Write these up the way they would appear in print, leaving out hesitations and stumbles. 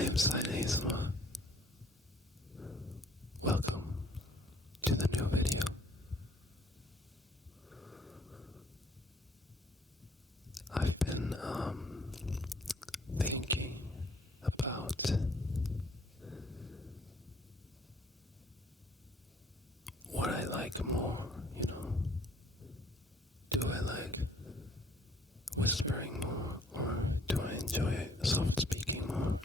I am Sine ASMR. Welcome to the new video. I've been thinking about what I like more, Do I like whispering more, or do I enjoy soft speaking more?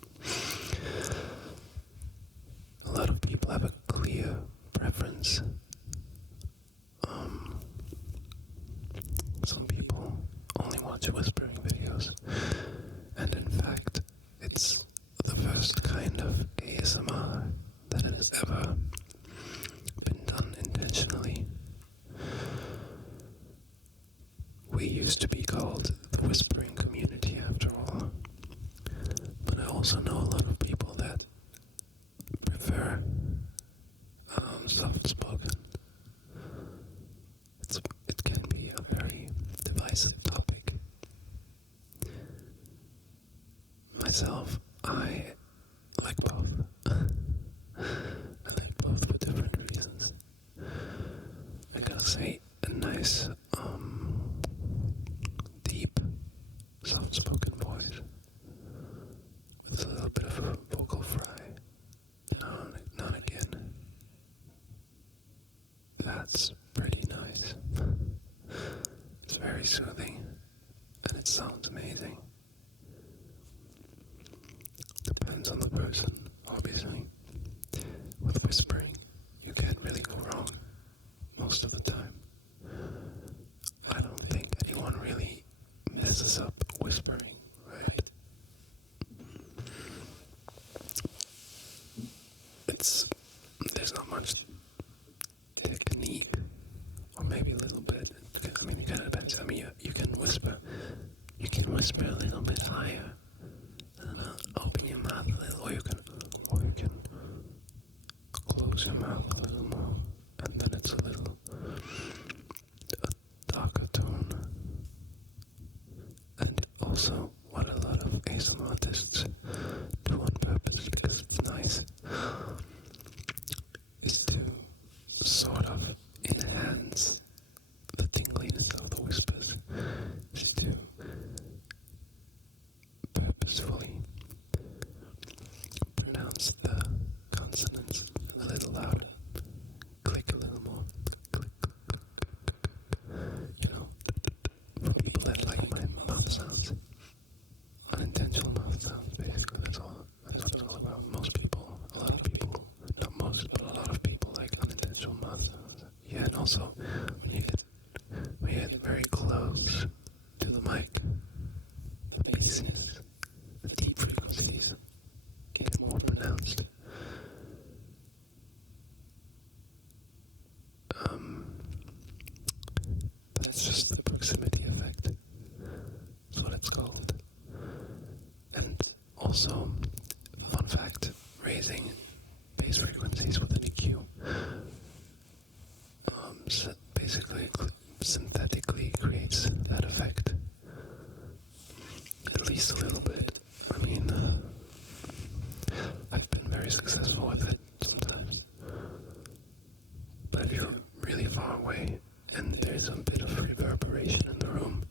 A lot of people have a clear preference. Some people only watch whispering videos, and in fact, it's the first kind of ASMR that has ever been done intentionally. We used to be called the whispering community after all, but I also know a lot of people that prefer soft-spoken. It can be a very divisive topic. Myself, I like both. I like both for different reasons. I gotta say, a nice, deep, soft-spoken voice with a little bit of a vocal fry now and again. That's pretty nice. It's very soothing, and it sounds amazing. Depends on the person, obviously. With whispering, you can't really go wrong most of the time. I don't think anyone really messes up whispering, right? There's not much technique, or maybe a little bit. I mean, it kind of depends. I mean, you can whisper a little bit higher, and open your mouth a little, or you can close your mouth a little more, and then it's a darker tone. And also, what a lot of ASMR artists do on purpose, because it's nice, is to sort of enhance the tingliness of the whispers, is to purposefully pronounce the consonants a little louder, click a little more, click, for people that like my mouth sounds, unintentional mouth sounds, basically, that's what it's all about. Most people, a lot of people, not most, but a lot of people like unintentional mouth sounds. Yeah, and also, when you get very close to the mic, the bassiness, the deep frequencies get more pronounced. That's just the proximity effect. That's what it's called. And also, fun fact, raising bass frequencies with an EQ basically synthetically creates that effect. At least a little bit. I mean, I've been very successful with it sometimes. But if you're really far away and there's a bit of reverberation in the room,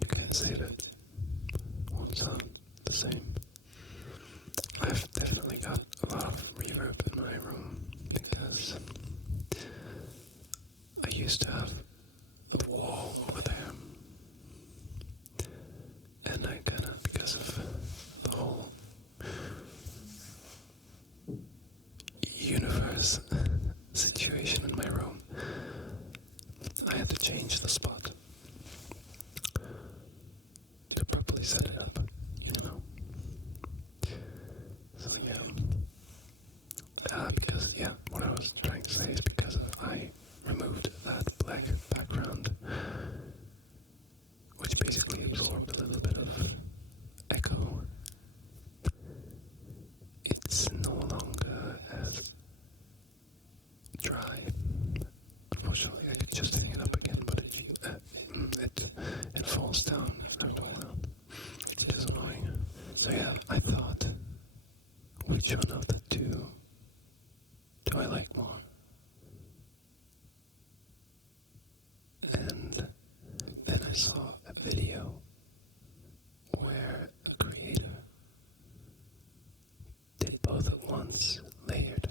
you can't say that it won't sound the same. I've definitely got a lot of reverb in my room because I used to have a wall over there, and I because of the whole universe situation in my room, I had to change the spot. So yeah, I thought, which one of the two do I like more? And then I saw a video where a creator did both at once, layered.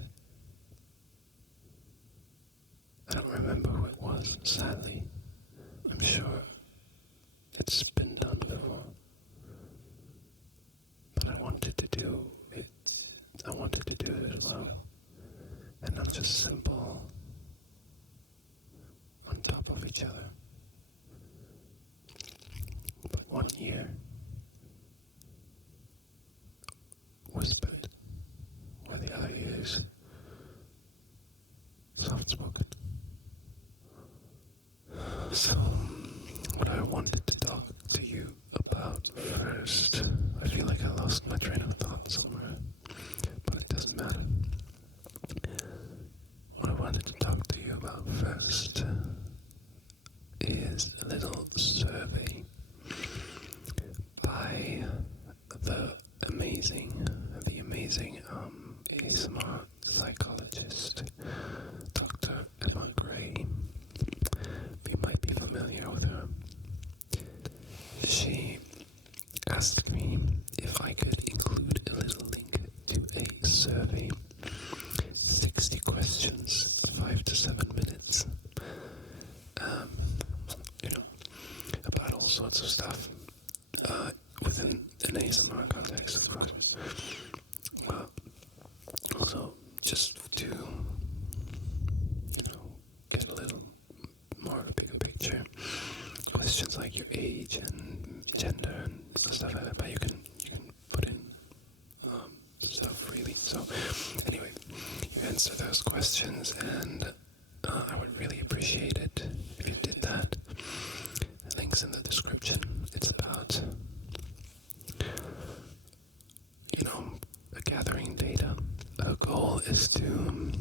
I don't remember who it was, sadly. I'm sure it's been done before. But I wanted to do it. I wanted to do it as well. And not just simple on top of each other. But one ear whispered, where the other ear is soft-spoken. So, what I wanted to talk to you about first, I feel like I lost my train of thought somewhere, but it doesn't matter. What I wanted to talk to you about first is a little survey by the amazing ASMR psychologist, Dr. Emma Gray. You might be familiar with her. She asked me if I could include a little link to a survey, 60 questions, 5 to 7 minutes, about all sorts of stuff, within an ASMR context, of course. Well, also, just to, get a little more of a bigger picture, questions like your age and gender and stuff like that, but you can put in stuff freely. So anyway, you answer those questions, and I would really appreciate it if you did that. The link's in the description. It's about gathering data. Our goal is to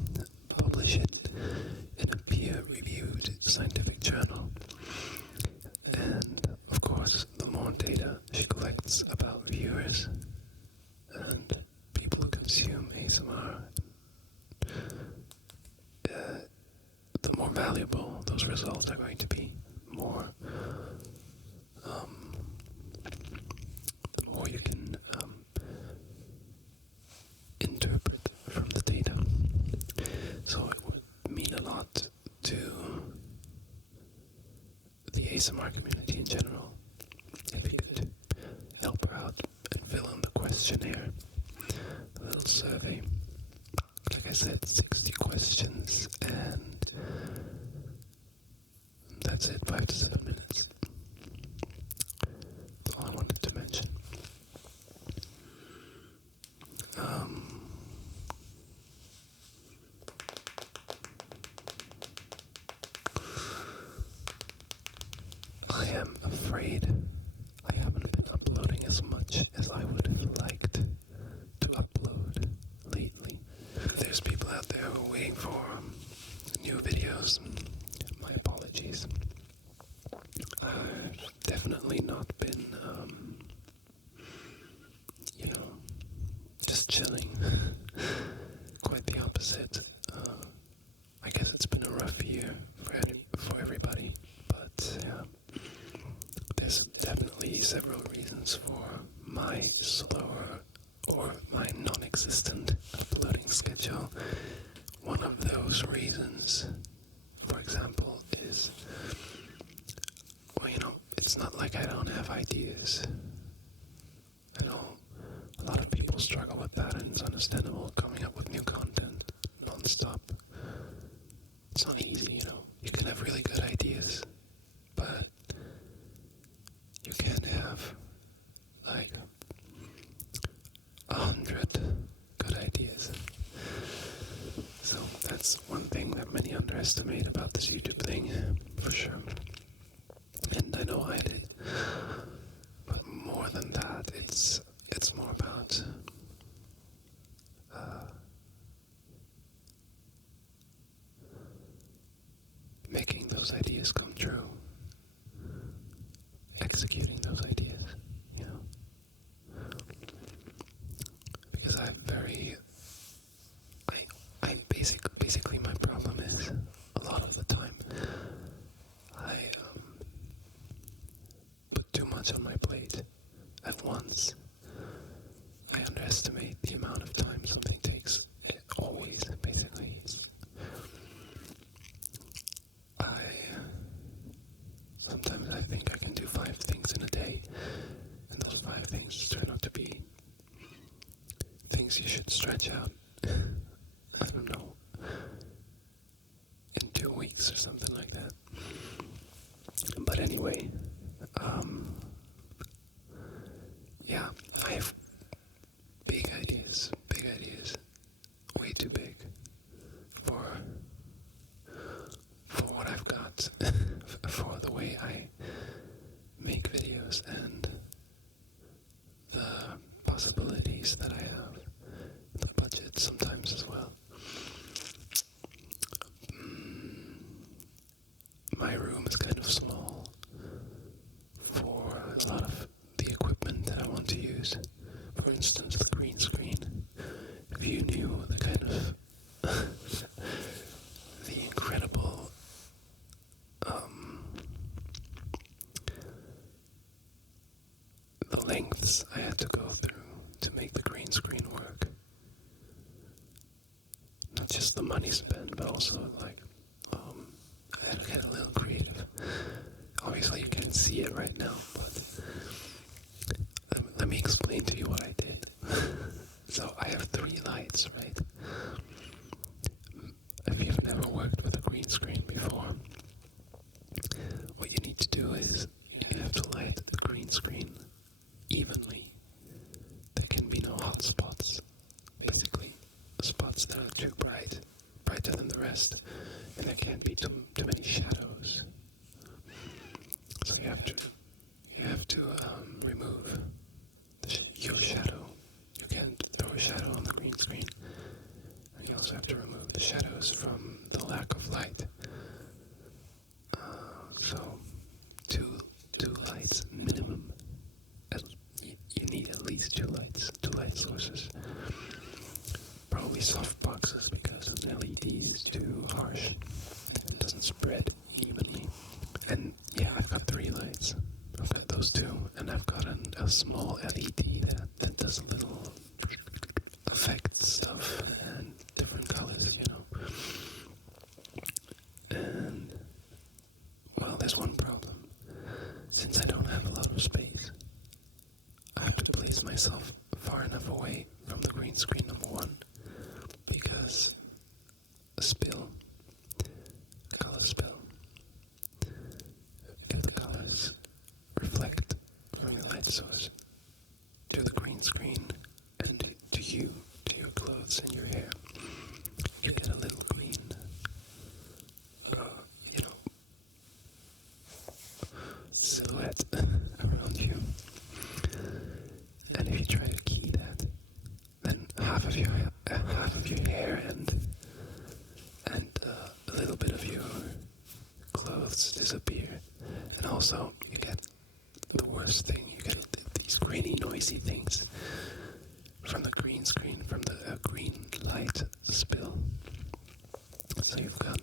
publish it in a peer-reviewed scientific journal. And, of course, the more data she collects about viewers and people who consume ASMR, the more valuable those results are going to be. The more you can interpret from the data. So it would mean a lot to the ASMR community in general if you could help her out and fill in the questionnaire, a little survey. Like I said, 60 questions, and that's it, 5 to 7 minutes. That's all I wanted to mention. I am afraid I haven't been uploading as much as I would have liked to upload lately. There's people out there who are waiting for new videos. My apologies. I've definitely not been, just chilling. Quite the opposite. I guess it's been a rough year for everybody, but yeah, there's definitely several reasons for my slower or my non-existent uploading schedule. One of those reasons, for example, is, it's not like I don't have ideas. I know a lot of people struggle with that, and it's understandable, coming up with new content non-stop. It's not easy, You can have really good ideas, but you can't have, 100 good ideas. So that's one thing that many underestimate about this YouTube thing, for sure. And I know I did. But more than that, it's more about making those ideas come true, executing those ideas, much on my plate at once. I underestimate the amount of time something takes. Always, basically. Sometimes I think I can do 5 things in a day, and those 5 things turn out to be things you should stretch out, I don't know, in 2 weeks or something like that. But anyway, yeah, I have big ideas, way too big for what I've got, for the way I make videos and the possibilities that I have, the budget sometimes as well. My room is kind of small for a lot of the equipment that I want to use. For instance, the green screen. If you knew the kind of the incredible the lengths I had to go through to make the green screen work. Not just the money spent, but also like I had to get a little creative. Obviously you can't see it right now, but let me explain to you what I did. So I have 3 lights, right? If you've never worked with a green screen before, what you need to do is you have to light the green screen evenly. There can be no hot spots. Basically, spots that are too bright, brighter than the rest, and there can't be too many shadows. So you have to remove your shadow. You can't throw a shadow on the green screen, and you also have to remove the shadows from the lack of light. So two lights minimum. You need at least 2 lights, 2 light sources. Probably soft boxes because an LED is too harsh. It doesn't spread evenly. And yeah, I've got 3 lights. I've got those 2, and I've got a small LED that does a little effect stuff and different colors, you know. And well, there's one problem. Since I don't have a lot of space, I have to place myself far enough away from the green screen, number 1, because a color spill, if the colors reflect from your light source to the green screen and to you, to your clothes and your hair, you get a little green, silhouette around you. And if you try to key that, then half of your hair and a little bit of your clothes disappear. And also, you get the worst thing. You get these grainy, noisy things from the green screen, from the green light spill. So you've got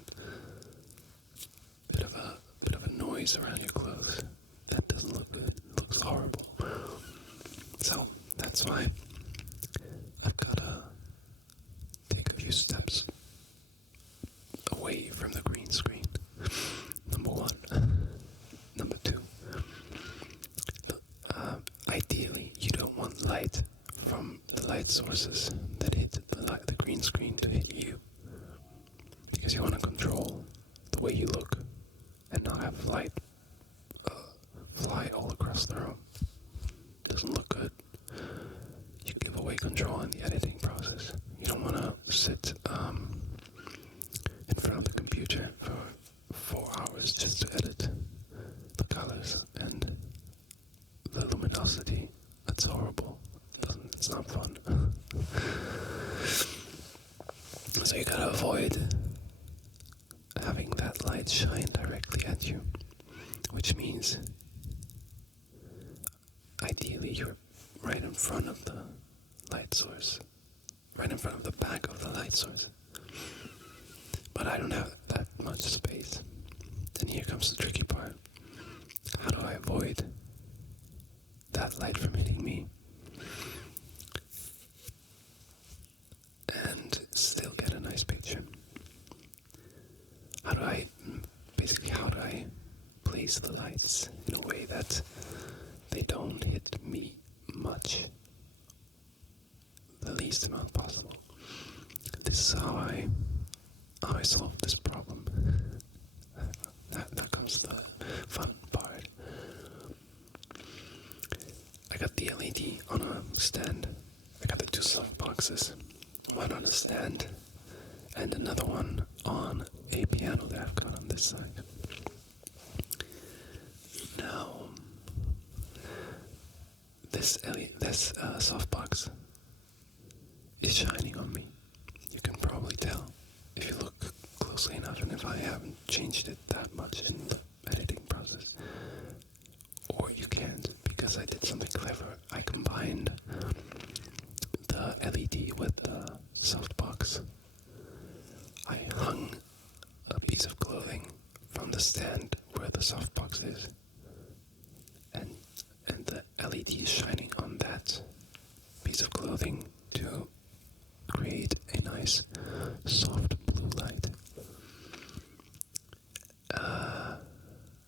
a bit of a noise around your clothes. That doesn't look good. It looks horrible. So that's why I've got to take a few steps away from the green screen. Number 1. Number 2. Ideally, you don't want light from the light sources that hit the green screen to hit you, because you want to control the way you look and not have light fly all across the room. Doesn't look good. You give away control in the editing process. You don't want to sit in front of the computer for 4 hours just to edit the colors and the luminosity. That's horrible. It's not fun. So you gotta avoid having that light shine directly at you, which means ideally you're right in front of the light source, right in front of the back of the light source. But I don't have that much space. And here comes the tricky part. How do I avoid that light from hitting me and still get a nice picture. How do I place the lights in a way that they don't hit me much, the least amount possible? This is how I solve this problem. That comes the fun part. I got the LED on a stand. I got the two soft boxes, one on a stand and another one on a piano that I've got on this side. Now, this softbox is shining on me. You can probably tell if you look closely enough, and if I haven't changed it that much in the editing process. Or you can't, because I did something clever. I combined the LED with the softbox. I hung a piece of clothing from the stand where the softbox is, and the LED is shining on that piece of clothing to create a nice soft blue light.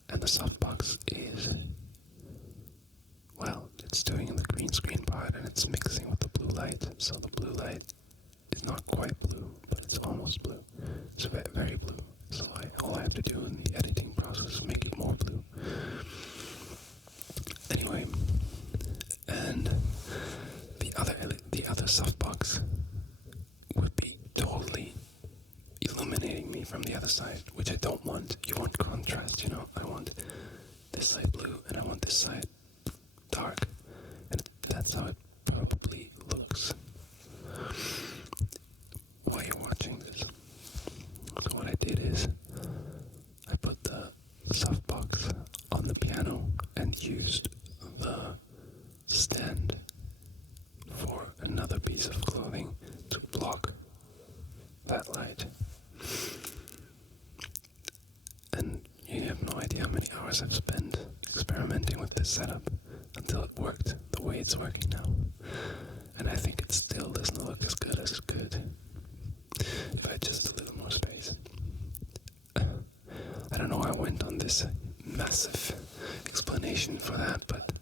And the softbox is, well, it's doing the green screen part and it's mixing with the blue light, so the blue light is not quite blue, but it's almost blue. It's very blue. So all I have to do in the editing process is make it more blue. Anyway, and the other softbox would be totally illuminating me from the other side, which I don't want. You want contrast, you know. I want this side blue and I want this side dark, and that's how it probably looks while you're watching this. So what I did is I put the softbox on the piano and used the stand for another piece of clothing to block that light. And you have no idea how many hours I've spent experimenting with this setup until it worked the way it's working now. And I think it still doesn't look as good as it could if I had just a little more space. I don't know why I went on this massive explanation for that, but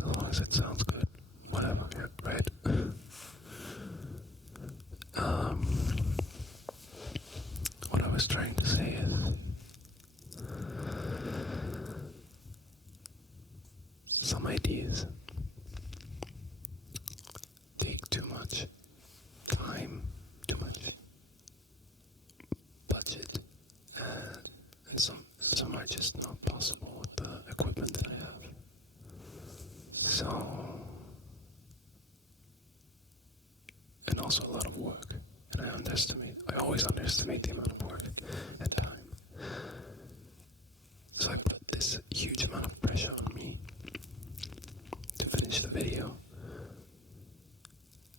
as long as it sounds good, whatever, yeah, right? What I was trying to say is, some ideas take too much time, too much budget, and some are just not possible with the equipment that I have. So, and also a lot of work, and I always underestimate the amount of work and time. So I put this huge amount of pressure on me to finish the video.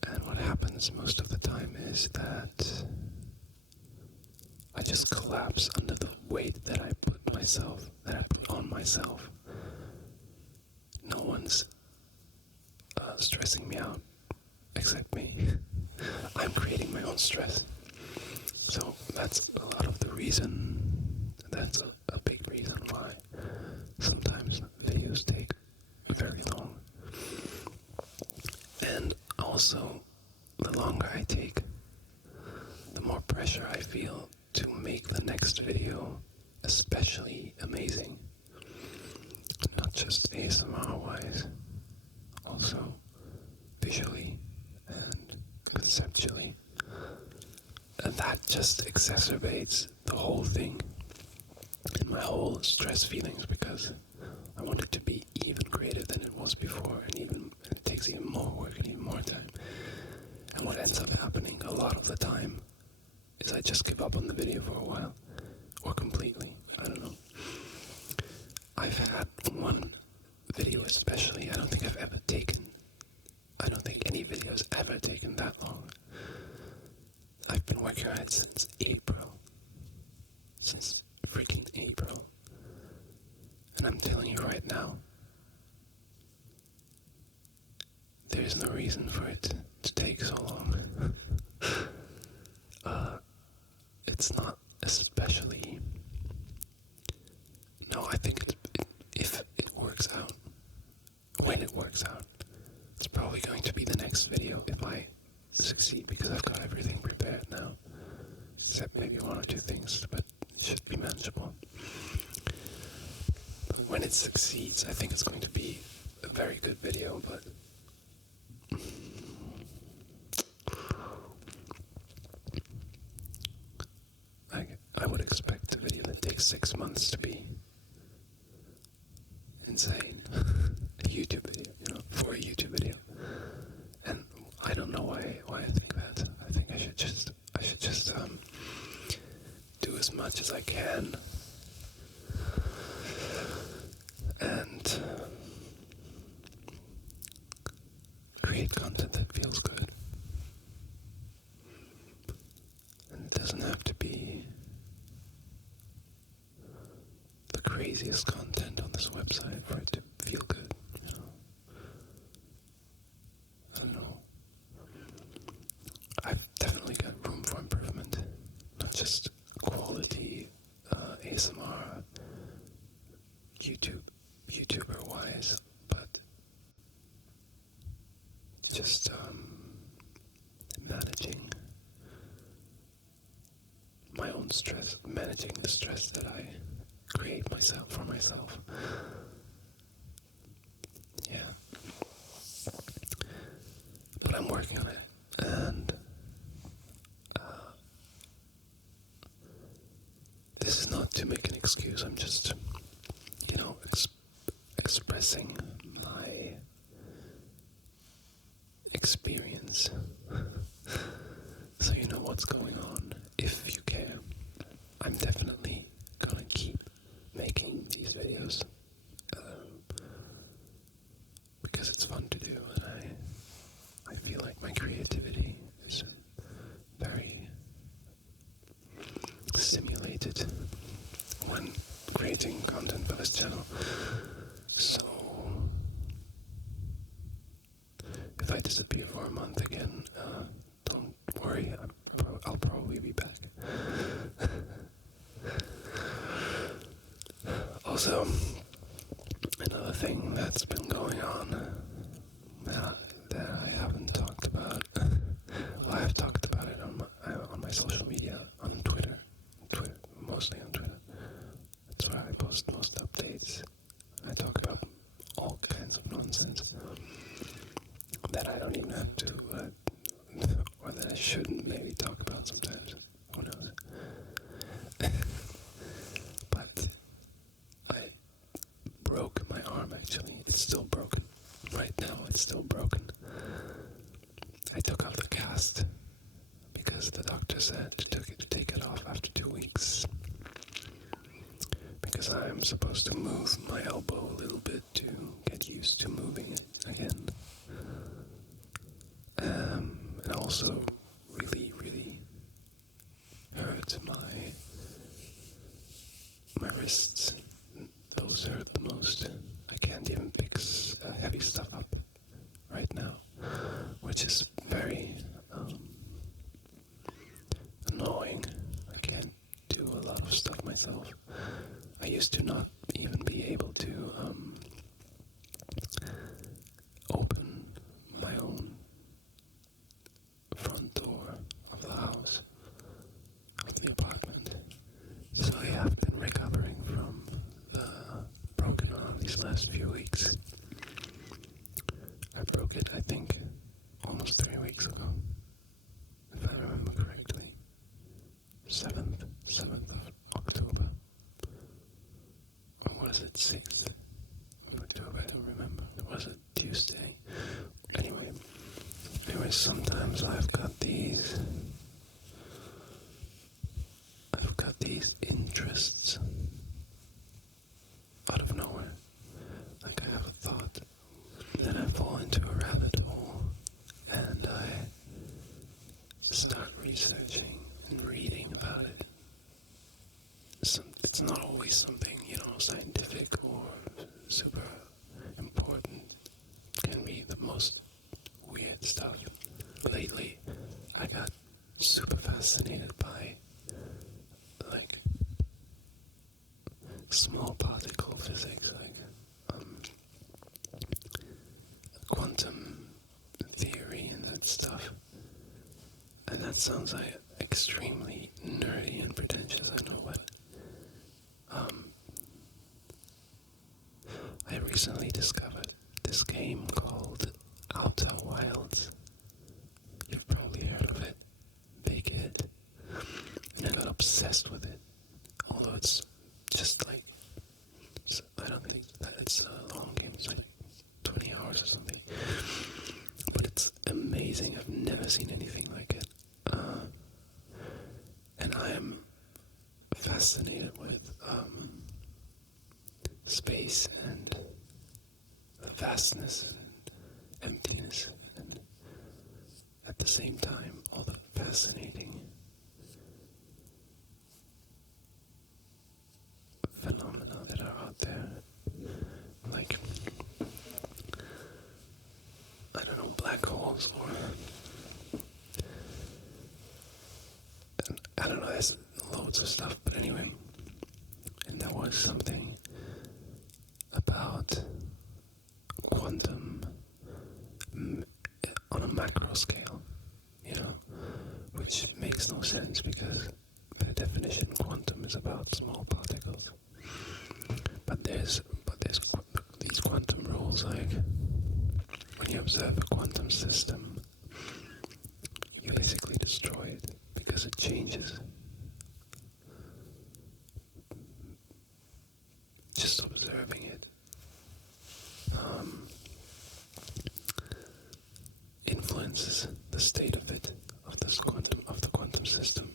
And what happens most of the time is that I just collapse under the weight that I put on myself. No one's stressing me out except me. I'm creating my own stress. So that's a lot of the reason, that's a big reason why sometimes videos take very long. And also, the longer I take, the more pressure I feel to make the next video especially amazing. Not just ASMR-wise, also visually and conceptually. And that just exacerbates the whole thing and my whole stress feelings, because I want it to be even greater than it was before, and it takes even more work and even more time. And what ends up happening a lot of the time is I just give up on the video for a while, or completely, I don't know. I've had one video especially, I don't think any video has ever taken that long. I've been working on it since April. Since freaking April. And I'm telling you right now, is no reason for it to take so long. It's not especially... No, I think if it works out, when it works out, it's probably going to be the next video if I succeed, because I've got everything prepared now. Except maybe one or two things, but it should be manageable. But when it succeeds, I think it's going to be a very good video, but... I would expect a video that takes 6 months to be insane. A YouTube video, for a YouTube video. And I don't know why I think that. I think I should just do as much as I can and create content that feels good. And it doesn't have to be the craziest content on this website for it to feel good, I don't know. I've definitely got room for improvement. Not just quality, ASMR, YouTuber-wise, but just managing my own stress, managing the stress that I create for myself. Yeah. But I'm working on it, and this is not to make an excuse. I'm just, expressing my experience, so you know what's going on. If you care, I'm definitely gonna keep making these videos because it's fun to do, and I feel like my creativity is very stimulated when creating content for this channel. So if I disappear for a month again, don't worry, I'll probably be back. Also, another thing that's been going on that I haven't talked about, well, I have talked about it on my social media, on Twitter, mostly on Twitter. That's where I post most updates. I talk about all kinds of nonsense that I don't even have to, or that I shouldn't maybe talk about sometimes. Who knows? But I broke my arm, actually. It's still broken. Right now, it's still broken. I took off the cast because the doctor said to take it off after 2 weeks. Because I'm supposed to move my elbow a little bit to get used to moving it again. And also really, really hurt my wrists. Those hurt the most. I can't even pick heavy stuff up right now, which is very annoying. I can't do a lot of stuff myself. I used to not even be able to open my own front door of the house, of the apartment. So I have been recovering from the broken arm these last few weeks. I broke it, I think, almost 3 weeks ago, if I remember correctly. 7th of October. Or was it 6th of October? I don't remember. Was it Tuesday? Anyway, sometimes I've got these interests out of nowhere. Like I have a thought, then I fall into a rabbit hole, and I start researching and reading about it. It's not always something, scientific or super important. It can be the most that sounds like extremely nerdy and pretentious, I know, but I recently discovered this game called Outer Wilds. You've probably heard of it. Big hit. And I got obsessed with it. Although it's just like, I don't think that it's a long game. It's like 20 hours or something. But it's amazing. I've never seen anything like it. And I am fascinated with space and the vastness and emptiness, and at the same time all the fascinating phenomena that are out there, like, I don't know, black holes, or I don't know, there's loads of stuff, but anyway. And there was something about quantum on a macro scale, which makes no sense because by definition quantum is about small particles. But there's these quantum rules, like when you observe a quantum system, you basically destroy it because it changes. Just observing it influences the state of it, of the quantum system.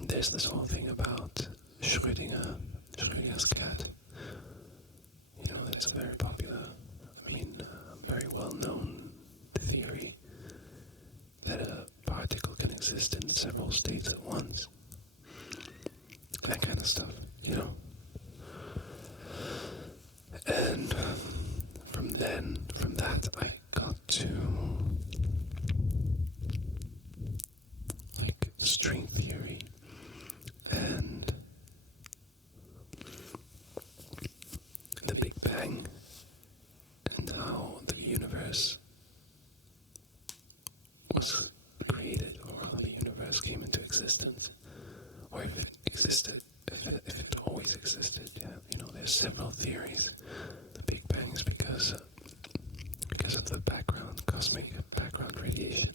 There's this whole thing about Schrödinger's cat. That's a very popular, very well-known theory that a particle can exist in several states at once. That kind of stuff, And from that I got to like string theory and the Big Bang and how the universe was created, or how the universe came into existence, or if it existed, if it always existed. There's several theories. The Big Bang is because of the cosmic background radiation.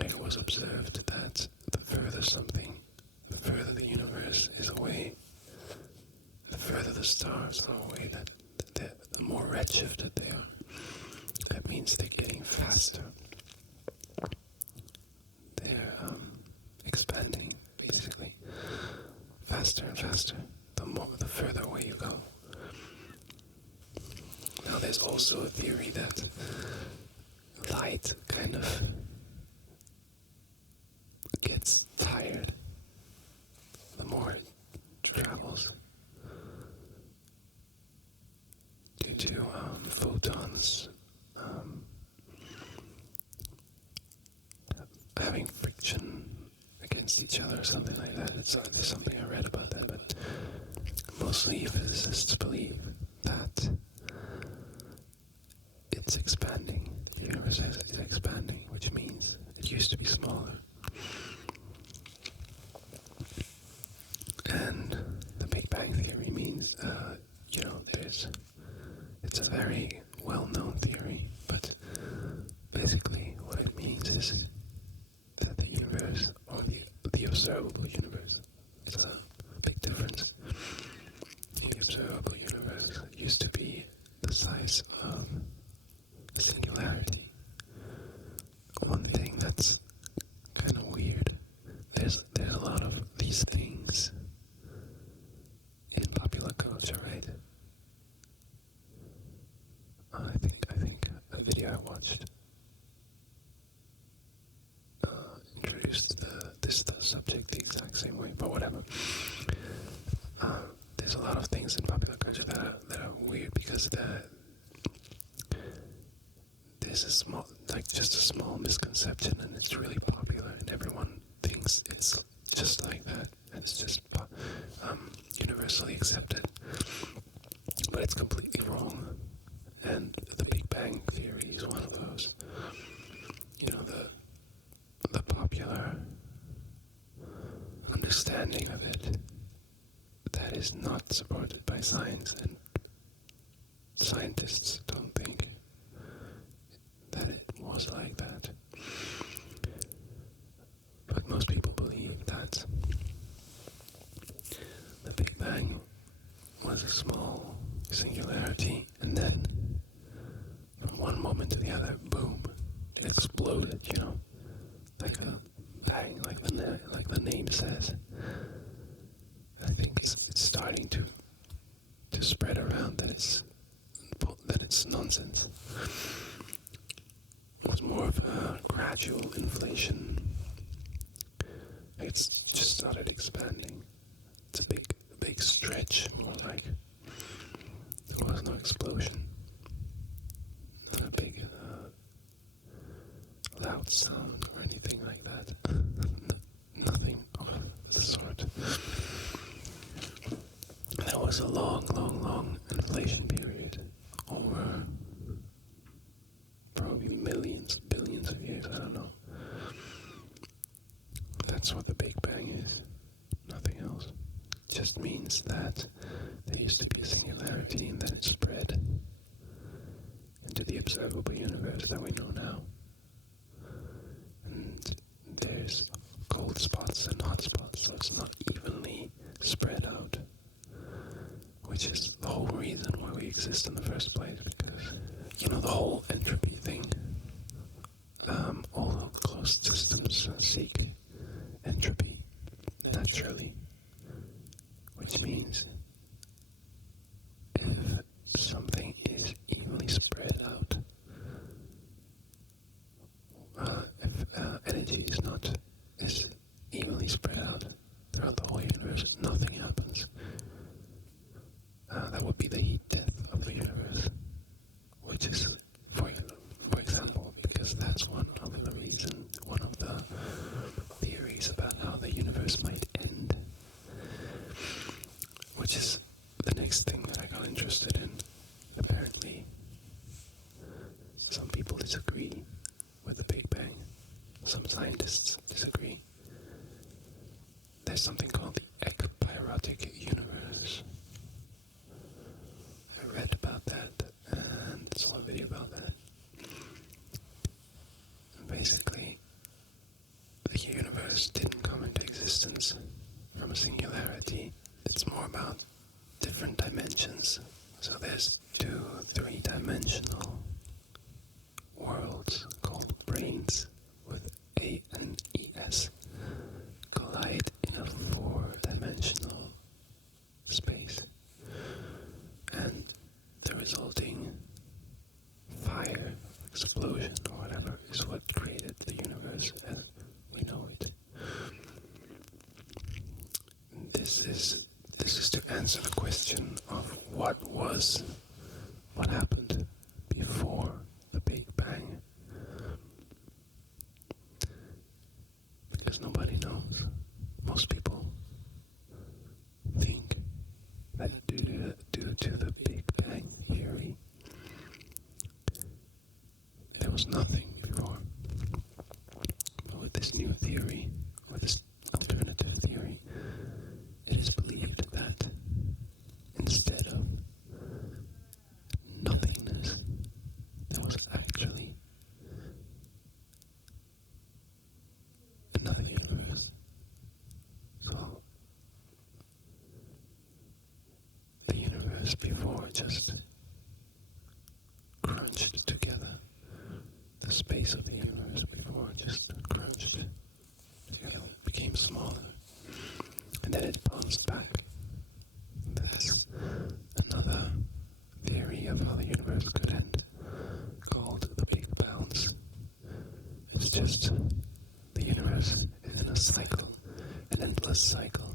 It was observed that the further the universe is away, the further the stars are away, that the more redshifted they are. That means they're getting faster. They're expanding, basically, faster and faster, the further away you go. Now there's also a theory that light kind of gets tired the more it travels, due to photons having friction against each other or something like that. There's something I read about that, but mostly physicists believe that it's expanding. The universe is expanding, which means it used to be smaller. And the Big Bang theory means, it's a very well-known theory, but basically what it means is that the universe, or the observable universe, it's a big difference. The observable universe used to be the size of a singularity. One thing that's kind of weird, there's a lot of these things in popular culture, right? I think a video I watched introduced the subject the exact same way, but whatever. There's a lot of things in popular culture that are weird because there's just a small misconception, and it's really popular, and everyone thinks it's just like that, and it's just universally accepted, but it's completely wrong. And the Big Bang theory understanding of it that is not supported by science, and scientists don't think that it was like that. But most people believe that the Big Bang was a small singularity, and then from one moment to the other, boom, it exploded, like a bang, like the name says. I think it's starting to spread around that it's nonsense. It was more of a gradual inflation. It's just started expanding. It's a big stretch, more like. There was no explosion. Not a big loud sound or anything like that. Nothing of the sort. There was a long inflation period over probably millions, billions of years, I don't know. That's what the Big Bang is. Nothing else. It just means that there used to be a singularity and then it spread into the observable universe that we know now. And there's cold spots and hot spots, so it's not evenly spread out. Which is the whole reason why we exist in the first place, because, the whole entropy thing, all closed systems seek entropy naturally, which means if something is evenly spread out, if energy is evenly spread out throughout the whole universe, nothing happens. That would be the heat death of the universe, which is, for example, because that's one of the theories about how the universe might end, which is the next thing that I got interested in. Apparently, some people disagree with the Big Bang. Some scientists disagree. There's something called the ekpyrotic universe. I read about that and saw a video about that. And basically, the universe didn't come into existence from a singularity. It's more about different dimensions. So there's 2 3-dimensional worlds called brains with A and ES collide in a 4-dimensional space. And the resulting fire, explosion, or whatever, is what created the universe as we know it. This is to answer the question of what happened before the Big Bang. Because nobody knows. Most people think that due to the Big Bang theory, there was nothing before. But with this new theory, or this alternative theory, it is believed that instead of nothingness, there was actually another universe. So, the universe before just crunched together. The space of the universe before just crunched together, became smaller, and then it bounced back. That's another theory of how the universe could end, called the Big Bounce. It's just the universe is in a cycle, an endless cycle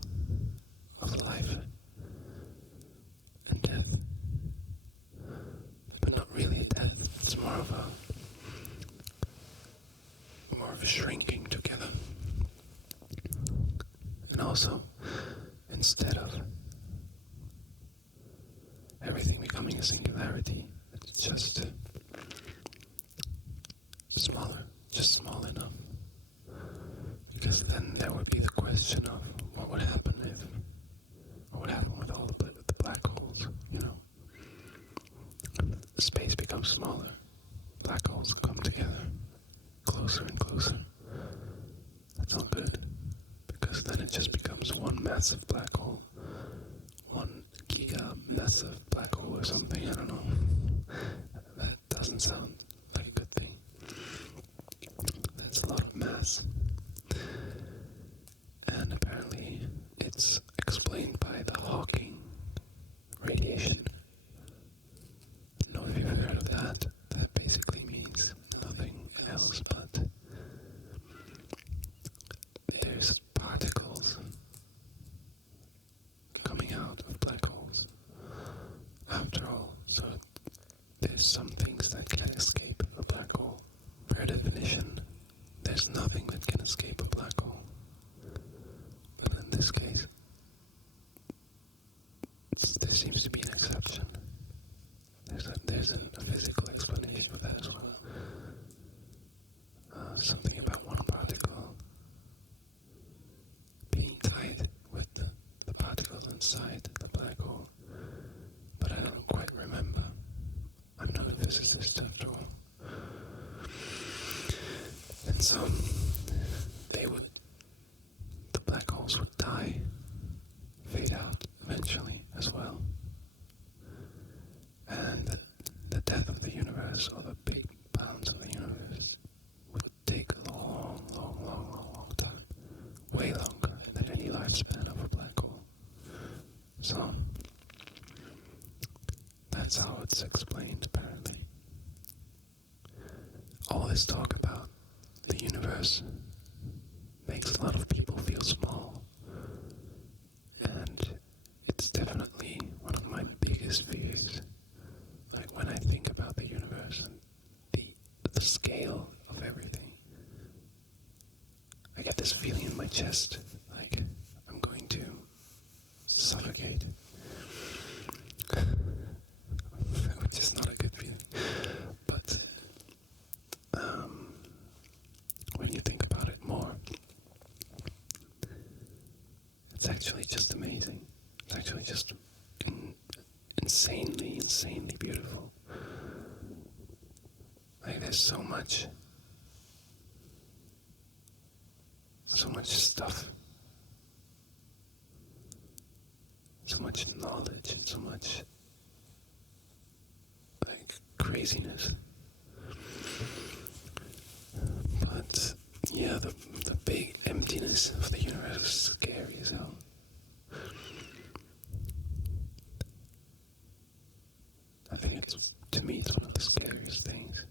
of life and death. But not really a death, it's more of a shrinking together. And also, instead of everything becoming a singularity, it's just smaller, just small enough. Because then there would be the question of what would would happen or what happened with all the black holes, Space becomes smaller. Black holes come together, closer and closer. That's all good, because then it just becomes one massive black hole. One giga massive black hole or something, I don't know. That doesn't sound like a good thing. That's a lot of mass. And apparently it's explained by the Hawking radiation. I don't know if you've heard of that. That basically means nothing else but there's particles coming out of black holes. After all, so there's some things that can't escape a black hole. Per definition, there's nothing that can escape a black hole. But in this case, there seems to be an exception. There's a physical explanation for that as well. Something about one particle being tied with the particles inside the black hole. But I don't quite remember. I'm not a physicist after all. And so the black holes would die, fade out eventually as well. And the death of the universe, or the big bounce of the universe, would take a long, long, long, long, long time. Way longer than any lifespan of a black hole. So, that's how it's explained, apparently. All this talk about the universe makes a lot of people feel small. And it's definitely one of my biggest fears. Like when I think about the universe and the scale of everything, I get this feeling in my chest, like I'm going to suffocate. Which is not a good feeling. But when you think about it more, it's actually just amazing. It's actually just insanely beautiful. Like there's so much stuff, so much knowledge, and so much like craziness. But yeah, the big emptiness of the universe is scary as hell. I think to me it's one of the scariest things.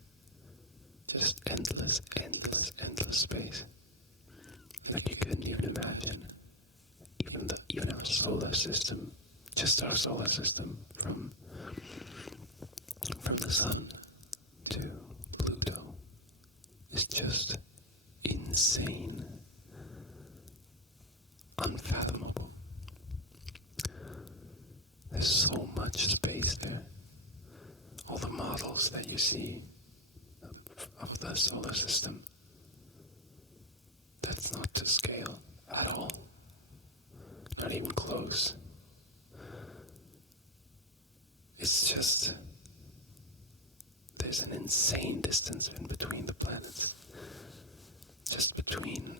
Just endless space. Like you couldn't even imagine. Even our solar system, just our solar system, from the sun to Pluto, is just insane, unfathomable. There's so much space there. All the models that you see of the solar system, that's not to scale at all. Not even close. It's just, there's an insane distance in between the planets. Just between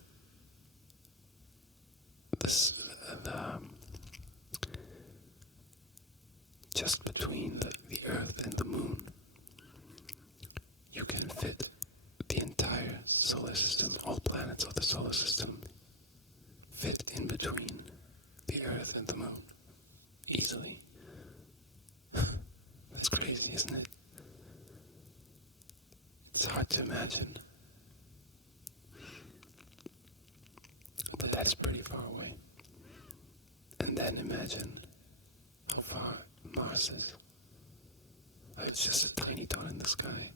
the Earth and the Moon. You can fit the entire solar system, all planets of the solar system, fit in between the Earth and the Moon. Easily. That's crazy, isn't it? It's hard to imagine. But that's pretty far away. And then imagine how far Mars is. It's just a tiny dot in the sky.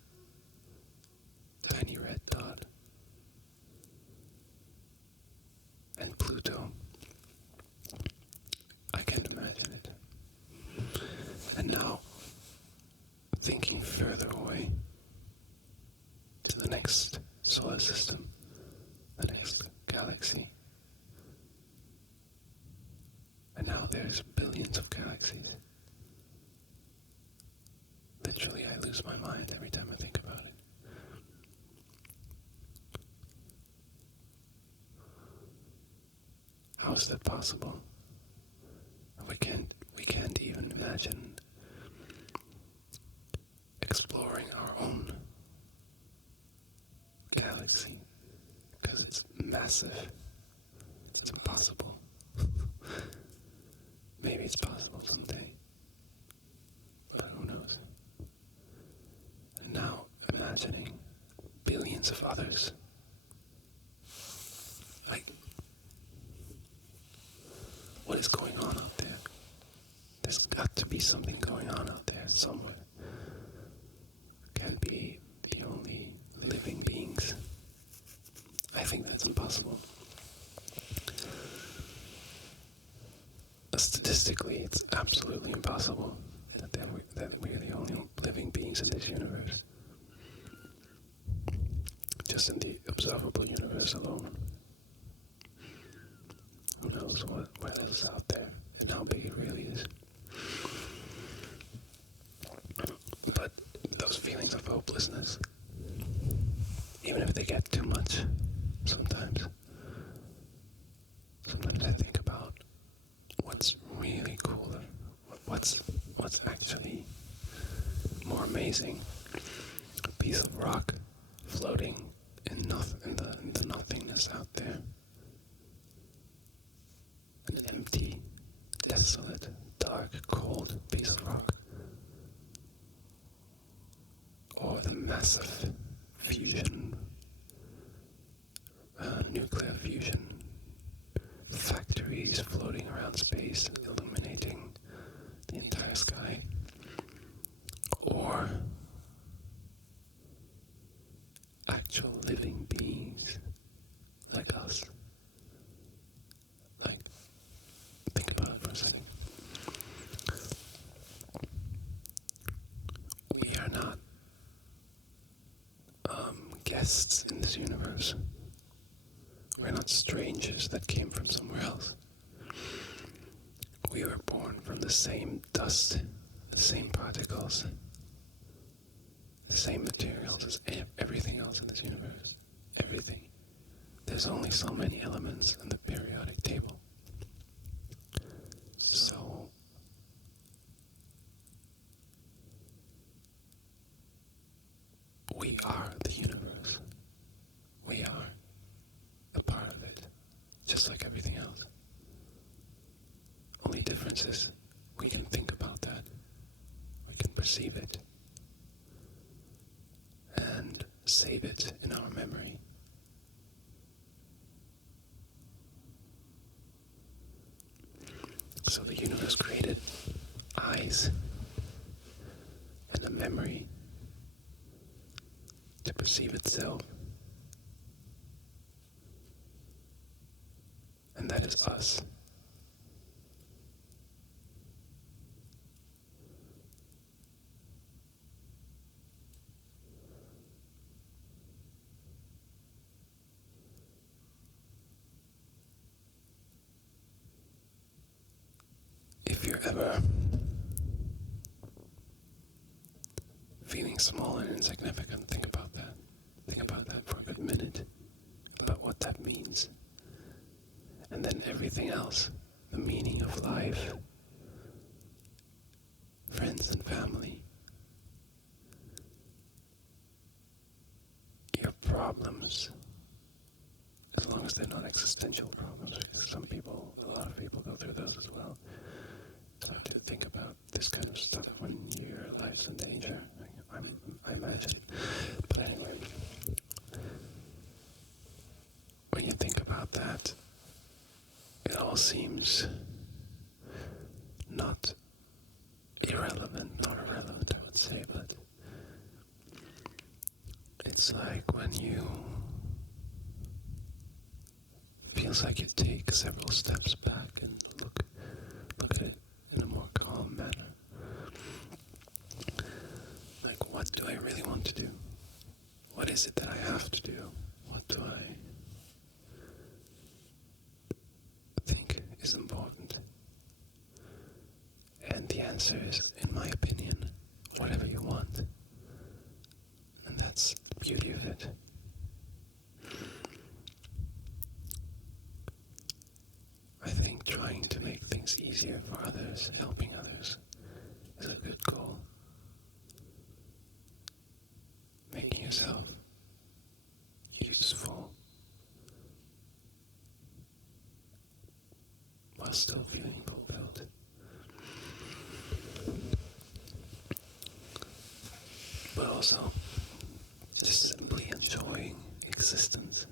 Tiny red dot. And Pluto. I can't imagine it. And now, thinking further away to the next solar system, the next galaxy. there's billions of galaxies. Literally, I lose my mind every time I think about it. How is that possible? We can't even imagine exploring our own galaxy because it's massive. It's impossible. Maybe it's possible someday, but who knows? And now imagining billions of others. Like, what is going on out there? There's got to be something going on out there somewhere. Can't be the only living beings. I think that's impossible. Statistically, it's absolutely impossible that we're the only living beings in this universe. Just in the observable universe alone. Who knows what else is out there and how big it really is. But those feelings of hopelessness, even if they get too much, sometimes I think about what's really cooler, what's actually more amazing. A piece of rock floating in the nothingness out there. An empty, desolate, dark, cold piece of rock. Or the massive fusion, nuclear fusion, factories floating around space, illuminating the entire sky. Or actual living beings like us. Like, think about it for a second. We are not guests in this universe. We're not strangers that came from somewhere else. We were born from the same dust, the same particles, the same materials as everything else in this universe. Everything. There's only so many elements in the periodic table. So, we are the universe. We are a part of it, just like everything else. Only difference is we can think about that. We can perceive it. And save it in our memory. So the universe created eyes and a memory to perceive itself. And that is us. If you're ever feeling small and insignificant, think about that. Think about that for a good minute, about what that means. And then everything else, the meaning of life, friends and family, your problems, as long as they're not existential problems, because a lot of people go through those as well. It's hard to think about this kind of stuff when your life's in danger, I imagine. But anyway, when you think about that, it all seems not irrelevant, I would say, but it's like when you feels like you take several steps back and look at it in a more calm manner. Like, what do I really want to do? What is it that I have to do? What do I think is important? answer is, in my opinion, whatever you want. And that's the beauty of it. I think trying to make things easier for others, helping others, is a good goal. Making yourself useful while still feeling fulfilled. But also, just simply enjoying existence.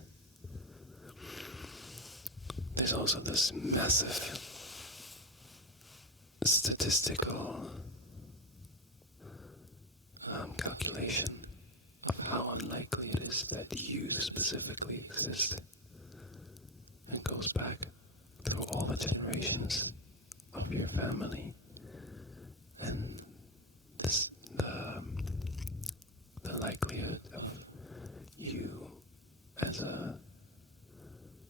There's also this massive statistical calculation of how unlikely it is that you specifically exist. It goes back through all the generations of your family, and the likelihood of you as a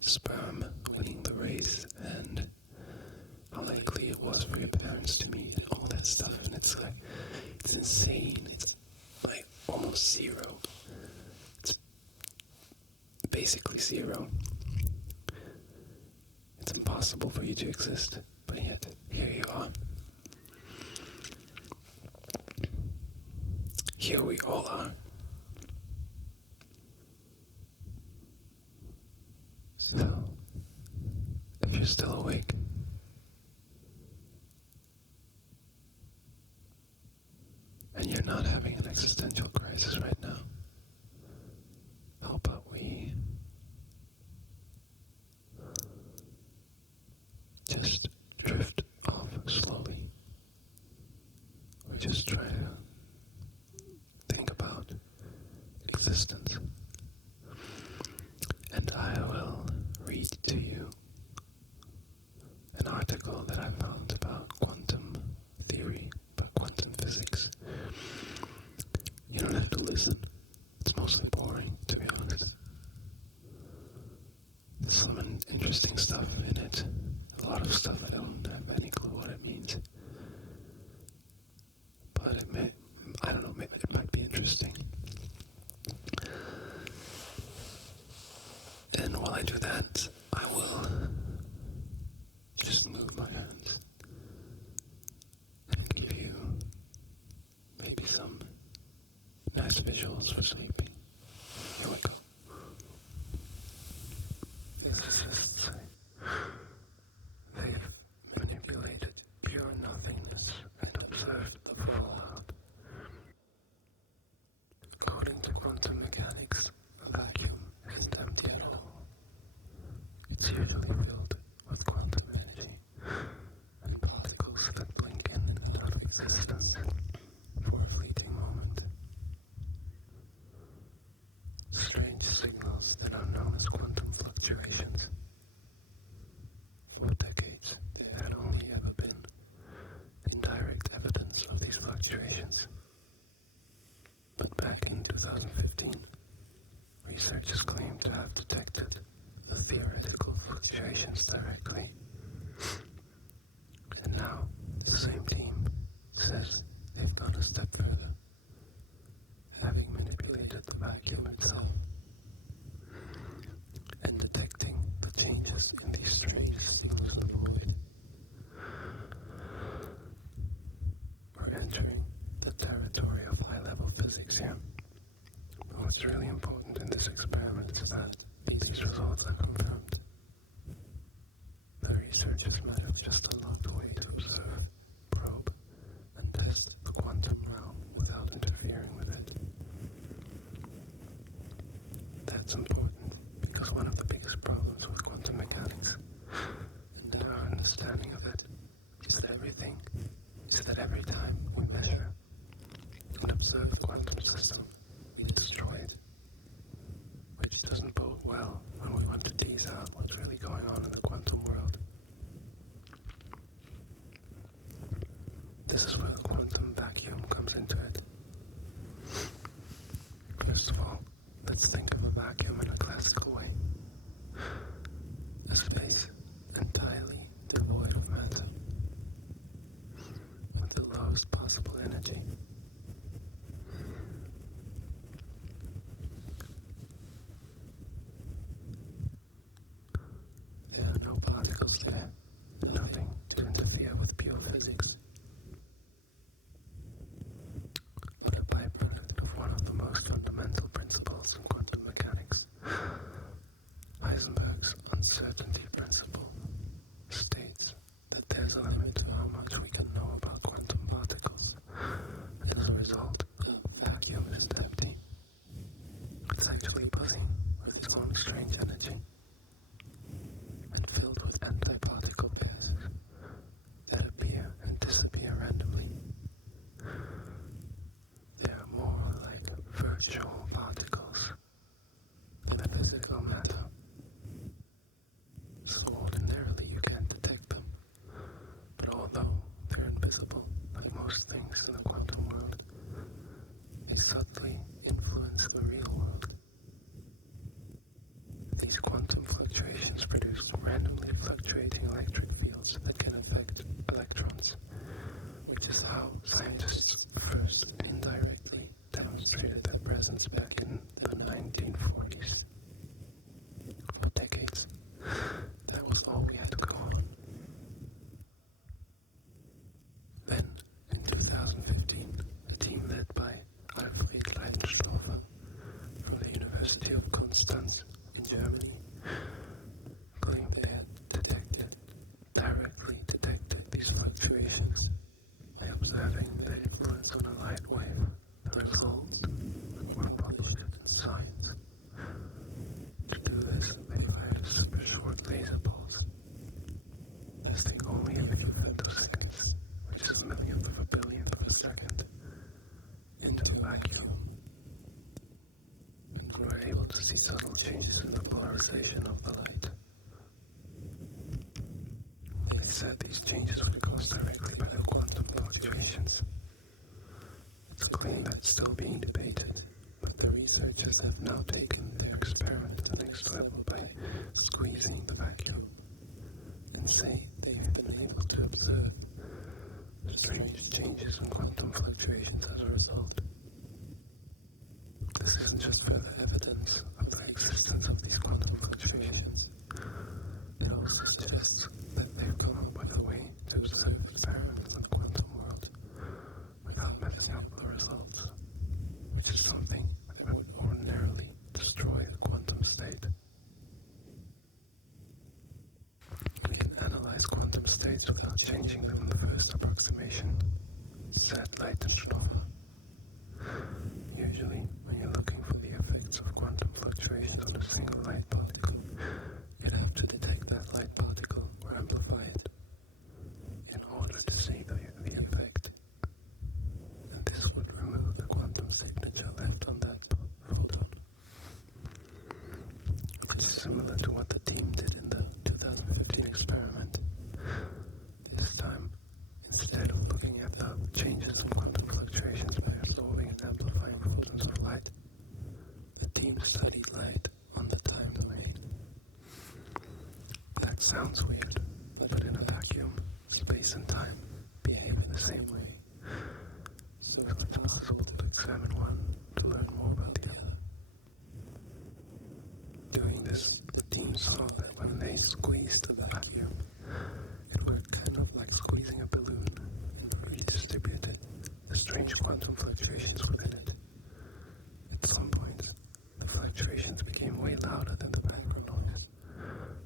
sperm winning the race, and how likely it was for your parents to meet, and all that stuff. And it's insane. It's like almost zero. It's basically zero. It's impossible for you to exist, but yet here you are. Here we all are. So, if you're still awake, and you're not having an existential crisis right now, how about we just drift off slowly? We just try to think about existence. And I will read to you an article that I found about quantum theory, about quantum physics. You don't have to listen. It's mostly boring, to be honest. There's some interesting stuff in it. A lot of stuff I don't have any clue what it means. But it may, I don't know, maybe it might be interesting. And while I do that, I will just move my hands and give you maybe some nice visuals for sleeping. Here we go. Physicists say they've manipulated pure nothingness and observed the fallout. According to quantum mechanics, a vacuum isn't empty at all. It's usually filled with quantum energy and particles that blink in and out of existence for a fleeting moment. Strange signals that are known as quantum fluctuations. For decades, there had only ever been indirect evidence of these fluctuations. But back in 2015, researchers claimed to have detected the theoretical fluctuations directly. And now, the same team says they've gone a step further, having manipulated the vacuum itself and detecting the changes in these strange signals in the void. We're entering the territory of high-level physics here. But what's really important in this experiment is that these results are confirmed. The researchers might have just unlocked a way to observe, probe, and test the quantum realm without interfering with it. That's important because one of the biggest problems with quantum mechanics and our understanding of it is that every time we measure and observe the quantum system, we destroy it, which doesn't bode well when we want to tease out what's really going on in the quantum world. This is where the quantum vacuum comes into it. First of all, let's think of a vacuum in a classical way. A space entirely devoid of matter, with the virtual particles than physical matter. So ordinarily you can't detect them, but although they're invisible, like most things in the quantum world, they subtly influence the real world. These quantum fluctuations produce randomly fluctuating electric fields that can affect electrons, which is how scientists first indirectly demonstrated their presence back in the 1940s. For decades, that was all we had to go on. Then, in 2015, a team led by Alfred Leidenstoffer from the University of Konstanz in Germany claimed they had directly detected these fluctuations by observing their influence on a light wave. The results were published in Science. To do this, they fired a super short laser pulse, lasting only a few femtoseconds, which is a millionth of a billionth of a second, into a vacuum, and were able to see subtle changes in the polarization of the light. They said these changes were caused directly by the quantum fluctuations. It's a claim that's still being debated, but the researchers have now taken their experiment to the next level by squeezing the vacuum, and say they have been able to observe strange changes in quantum fluctuations as a result. This isn't just further evidence of the existence of these quantum fluctuations. It also suggests that they've come up with a way to observe experiments in the quantum world without messing up the results, which is something that would ordinarily destroy the quantum state. We can analyze quantum states without changing them in the first approximation, said Leidenstoffer. Usually, when you're looking for the effects of quantum fluctuations on a single light particle, you'd have to detect that light particle or amplify it in order to see the effect. And this would remove the quantum signature left on that photon, which is similar to what the team did in the 2015 experiment. This time, instead of looking at the changes in quantum fluctuations by absorbing and amplifying photons of light, the team studied light on the time domain. That sounds weird, but in a vacuum, space and time behave in the same way. So it's possible to examine one to learn more about the other. Doing this, the team saw that when they squeezed the vacuum, it worked kind of like squeezing a balloon and redistributed the strange quantum fluctuations within it. At some point, the fluctuations became way louder than the background noise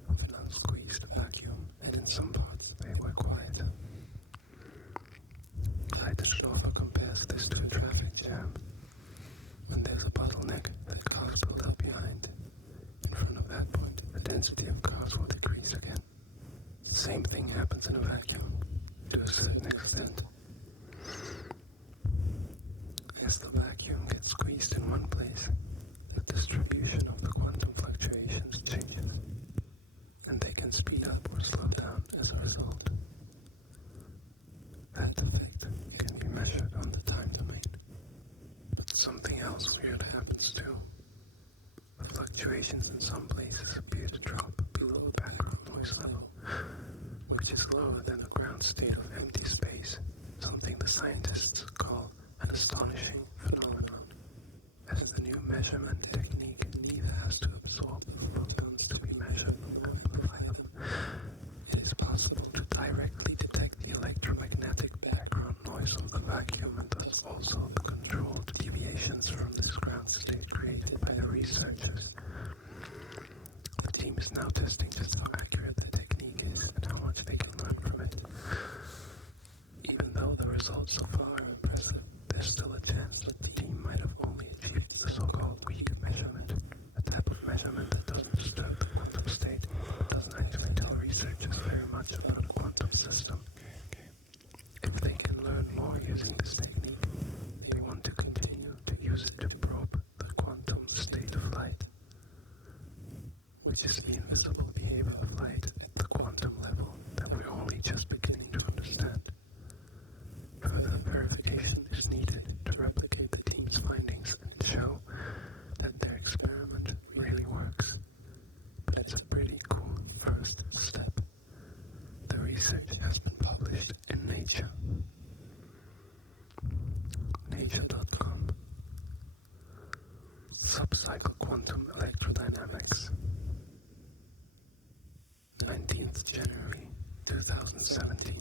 of an unsqueezed vacuum, and in some parts they were quieter. Leidenstoffer compares this to a traffic jam. When there's a bottleneck that cars build up behind, in front of that point, the density of cars will decrease again. The same thing happens in a vacuum, to a certain extent. As the vacuum gets squeezed in one place, the distribution of the quantum fluctuations changes, and they can speed up or slow down as a result. That effect can be measured on the time domain. But something else weird happens too. The fluctuations in some places appear to drop below the background noise level, which is lower than the ground state of empty space, something the scientists call an astonishing phenomenon, as the new measurement technique neither has to absorb photons to be measured nor amplify them. It is possible to directly detect the electromagnetic background noise of the vacuum and thus also the controlled deviations from this ground state created by the researchers. The team is now testing just how accurate the technique is and how much they can learn from it. Even though the results so far are impressive, there's still a chance that the team might have only achieved the so-called weak 17.